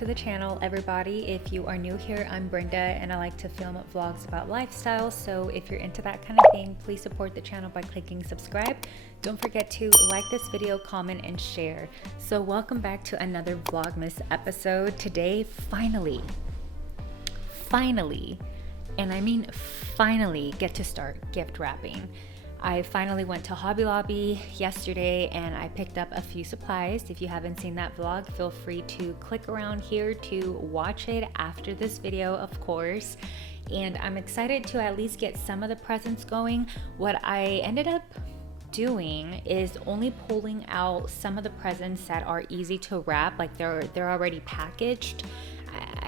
to the channel, everybody. If you are new here, I'm Brenda and I like to film vlogs about lifestyle. So if you're into that kind of thing, please support the channel by clicking subscribe. Don't forget to like this video, comment, and share. So welcome back to another Vlogmas episode. Today, finally, and I mean finally, get to start gift wrapping. I finally went to Hobby Lobby yesterday and I picked up a few supplies. If you haven't seen that vlog, feel free to click around here to watch it after this video, of course. And I'm excited to at least get some of the presents going. What I ended up doing is only pulling out some of the presents that are easy to wrap, like they're already packaged.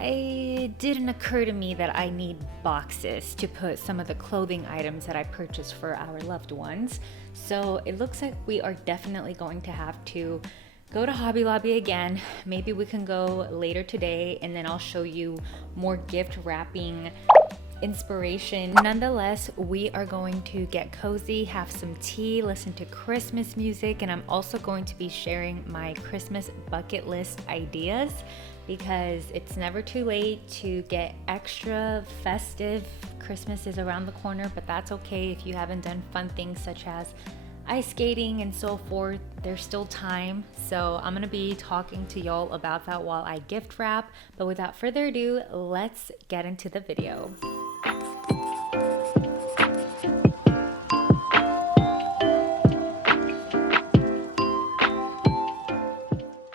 It didn't occur to me that I need boxes to put some of the clothing items that I purchased for our loved ones. So it looks like we are definitely going to have to go to Hobby Lobby again. Maybe we can go later today and then I'll show you more gift wrapping inspiration. Nonetheless, we are going to get cozy, have some tea, listen to Christmas music, and I'm also going to be sharing my Christmas bucket list ideas because it's never too late to get extra festive. Christmas is around the corner, but that's okay if you haven't done fun things such as ice skating and so forth. There's still time. So I'm gonna be talking to y'all about that while I gift wrap. But without further ado, let's get into the video.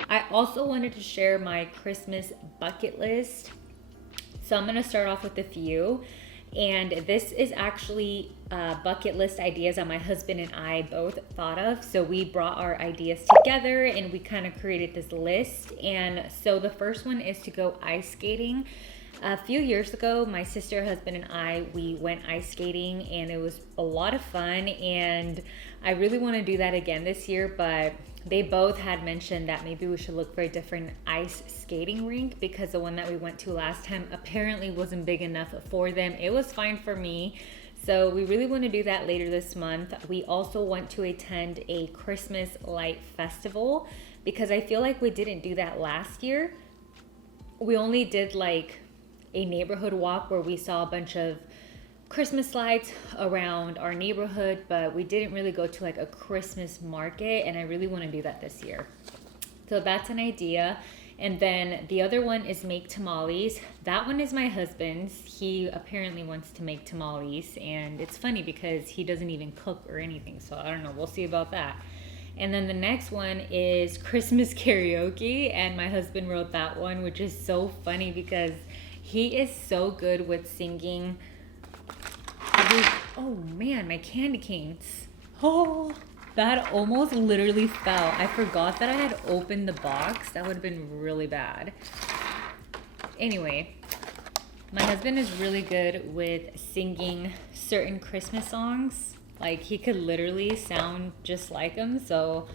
I also wanted to share my Christmas bucket list. So I'm gonna start off with a few. And this is actually bucket list ideas that my husband and I both thought of. So we brought our ideas together and we kind of created this list. And so the first one is to go ice skating. A few years ago, my sister, husband, and I, we went ice skating and it was a lot of fun. And I really want to do that again this year, but they both had mentioned that maybe we should look for a different ice skating rink because the one that we went to last time apparently wasn't big enough for them. It was fine for me. So we really want to do that later this month. We also want to attend a Christmas light festival because I feel like we didn't do that last year. We only did like a neighborhood walk where we saw a bunch of Christmas lights around our neighborhood, but we didn't really go to like a Christmas market, and I really want to do that this year. So that's an idea. And then the other one is make tamales. That one is my husband's. He apparently wants to make tamales, and it's funny because he doesn't even cook or anything, so I don't know, we'll see about that. And then the next one is Christmas karaoke, and my husband wrote that one, which is so funny because he is so good with singing. Oh man, my candy canes. Oh, that almost literally fell. I forgot that I had opened the box. That would have been really bad. Anyway, my husband is really good with singing certain Christmas songs. Like he could literally sound just like them. So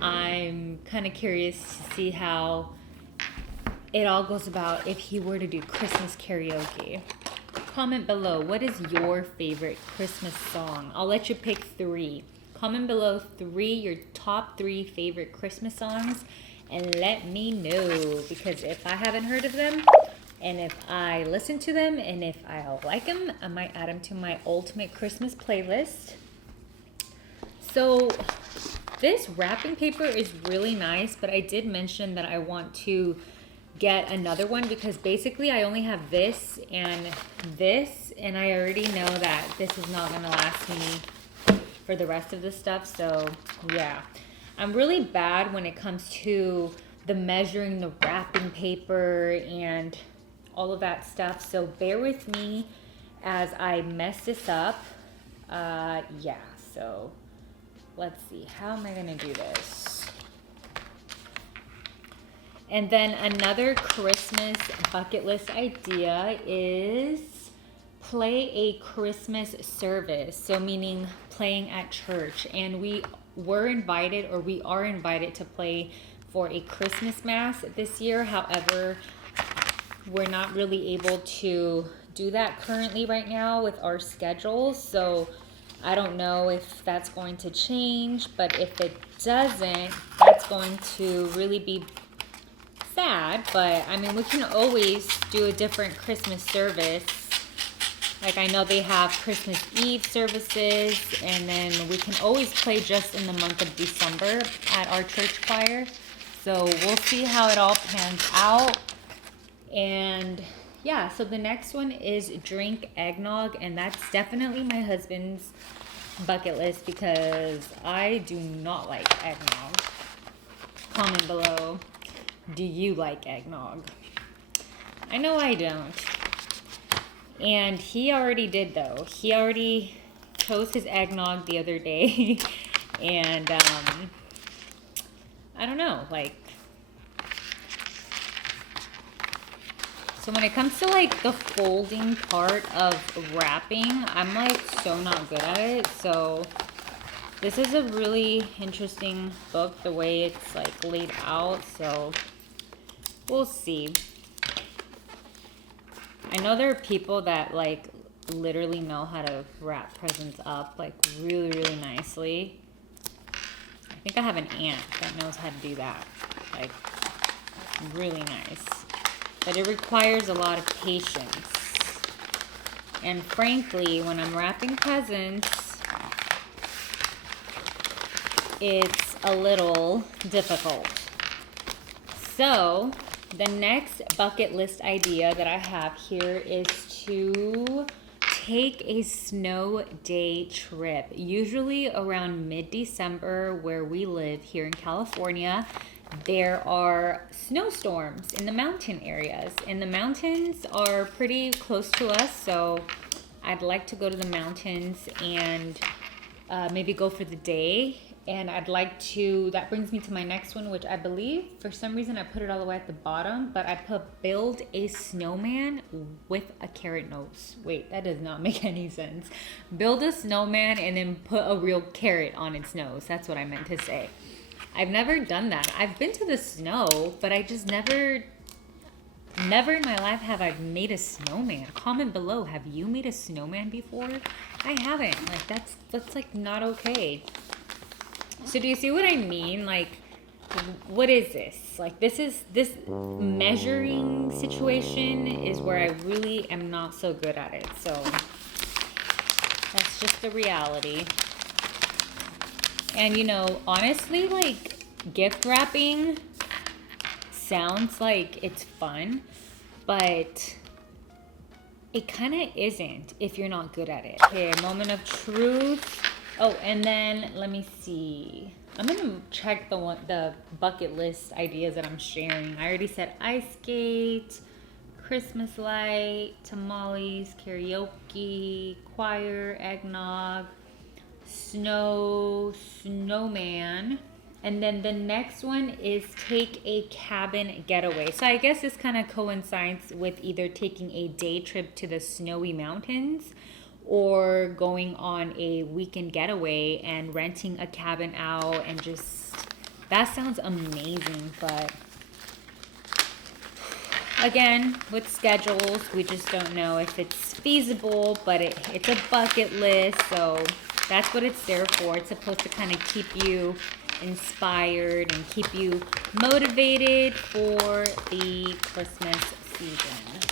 I'm kind of curious to see how it all goes about if he were to do Christmas karaoke. Comment below, what is your favorite Christmas song? I'll let you pick 3. Comment below your top 3 favorite Christmas songs and let me know, because if I haven't heard of them and if I listen to them and if I like them, I might add them to my ultimate Christmas playlist. So this wrapping paper is really nice, but I did mention that I want to get another one because basically I only have this and I already know that this is not gonna last me for the rest of the stuff. So yeah, I'm really bad when it comes to the measuring the wrapping paper and all of that stuff, so bear with me as I mess this up. Yeah, so let's see, how am I gonna do this? And then another Christmas bucket list idea is play a Christmas service. So meaning playing at church. And we are invited to play for a Christmas mass this year. However, we're not really able to do that currently right now with our schedule. So I don't know if that's going to change, but if it doesn't, that's going to really be sad, but I mean, we can always do a different Christmas service. Like, I know they have Christmas Eve services, and then we can always play just in the month of December at our church choir. So we'll see how it all pans out. And yeah, so the next one is drink eggnog, and that's definitely my husband's bucket list because I do not like eggnog. Comment below, do you like eggnog? I know I don't. And he already did, though. He already chose his eggnog the other day. And I don't know, like, so when it comes to like the folding part of wrapping, I'm like so not good at it. So this is a really interesting book, the way it's like laid out. So we'll see. I know there are people that like literally know how to wrap presents up like really, really nicely. I think I have an aunt that knows how to do that. Like, really nice. But it requires a lot of patience. And frankly, when I'm wrapping presents, it's a little difficult. So, the next bucket list idea that I have here is to take a snow day trip. Usually around mid-December, where we live here in California, there are snowstorms in the mountain areas, and the mountains are pretty close to us, so I'd like to go to the mountains and maybe go for the day. And I'd like to, that brings me to my next one, which I believe for some reason I put it all the way at the bottom, but I put build a snowman with a carrot nose. Wait, that does not make any sense. Build a snowman and then put a real carrot on its nose. That's what I meant to say. I've never done that. I've been to the snow, but I just never in my life have I made a snowman. Comment below, have you made a snowman before? I haven't. Like, that's like not okay. So do you see what I mean? Like, what is this? Like, this measuring situation is where I really am not so good at it. So that's just the reality. And you know, honestly, like, gift wrapping sounds like it's fun, but it kind of isn't if you're not good at it. Okay, moment of truth. Oh, and then let me see. I'm gonna check the bucket list ideas that I'm sharing. I already said ice skate, Christmas light, tamales, karaoke, choir, eggnog, snowman. And then the next one is take a cabin getaway. So I guess this kind of coincides with either taking a day trip to the snowy mountains or going on a weekend getaway and renting a cabin out, and just, that sounds amazing. But again, with schedules, we just don't know if it's feasible, but it's a bucket list, so that's what it's there for. It's supposed to kind of keep you inspired and keep you motivated for the Christmas season.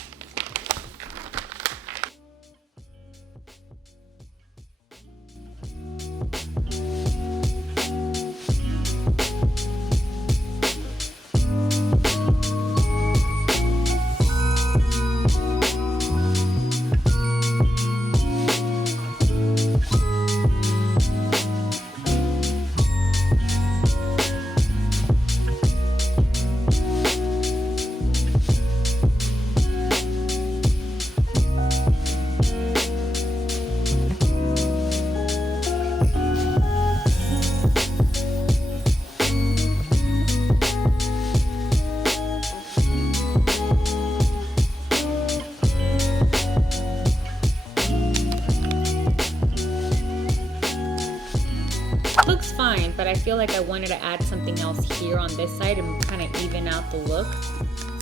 Looks fine, but I feel like I wanted to add something else here on this side and kind of even out the look.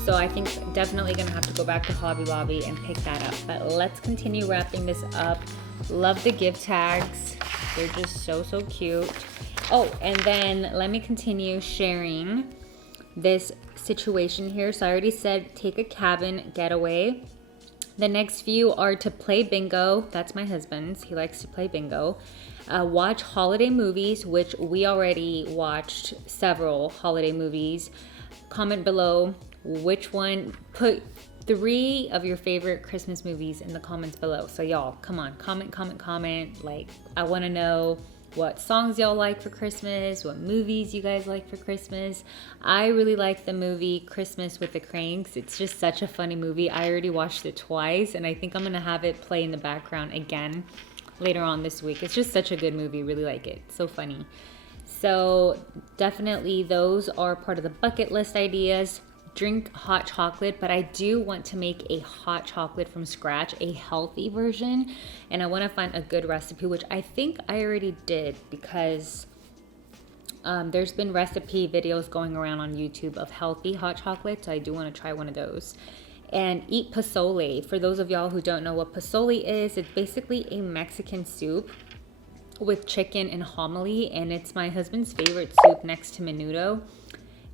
So I think definitely gonna have to go back to Hobby Lobby and pick that up. But let's continue wrapping this up. Love the gift tags. They're just so, so cute. Oh, and then let me continue sharing this situation here. So I already said take a cabin getaway. The next few are to play bingo. That's my husband's. He likes to play bingo. Watch holiday movies, which we already watched several holiday movies. Comment below which one. Put 3 of your favorite Christmas movies in the comments below. So y'all, come on, comment. Like, I want to know what songs y'all like for Christmas, what movies you guys like for Christmas. I really like the movie Christmas with the Cranks. It's just such a funny movie. I already watched it twice, and I think I'm gonna have it play in the background again later on this week. It's just such a good movie. Really like it. So funny. So definitely those are part of the bucket list ideas. Drink hot chocolate, but I do want to make a hot chocolate from scratch, a healthy version, and I want to find a good recipe, which I think I already did, because there's been recipe videos going around on YouTube of healthy hot chocolate, so I do want to try one of those. And eat pozole. For those of y'all who don't know what pozole is, it's basically a Mexican soup with chicken and hominy, and it's my husband's favorite soup next to menudo.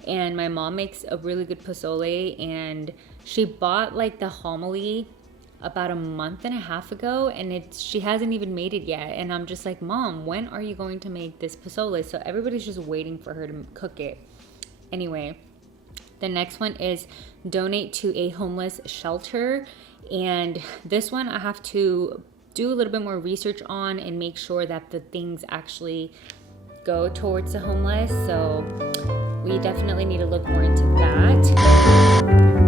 And my mom makes a really good pozole, and she bought like the homily about a month and a half ago, and she hasn't even made it yet. And I'm just like, Mom, when are you going to make this pozole? So everybody's just waiting for her to cook it. Anyway, the next one is donate to a homeless shelter. And this one I have to do a little bit more research on and make sure that the things actually go towards the homeless. So we definitely need to look more into that.